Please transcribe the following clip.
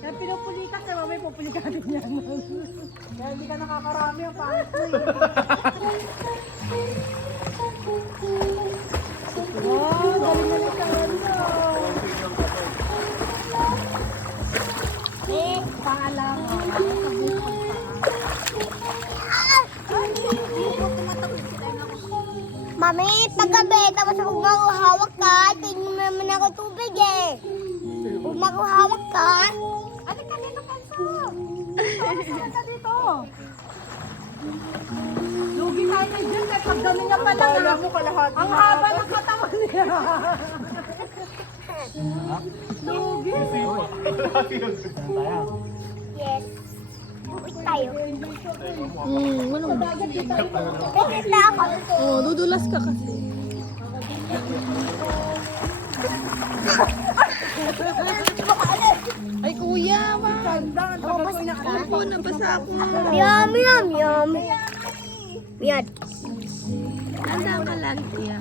Kaya pinupulikas na mamay pupulikatin yan. Kaya hindi ka nakakarami ang pangit mo eh. Wow, galing na ni Carlo. Paalam. Mami, paggabi, tapos huwag makuhawak ka. Tingin mo naman ako tubig eh. Huwag makuhawak ka. Ano ka dito, Kenzo? Ano ka dito? Lugi tayo na dyan. Kaya pagdami niya pa lang. Alam mo kalahati. Ang haba ng katawan niya. Lugi. Yes. Uwi tayo. Ano ba? Pwede na ako. Oh, dudulas ka kasi. Ay, kuya, ma. Opo, nabasa ako. Yum, yum, yum. Yan. Handa ka lang, kuya.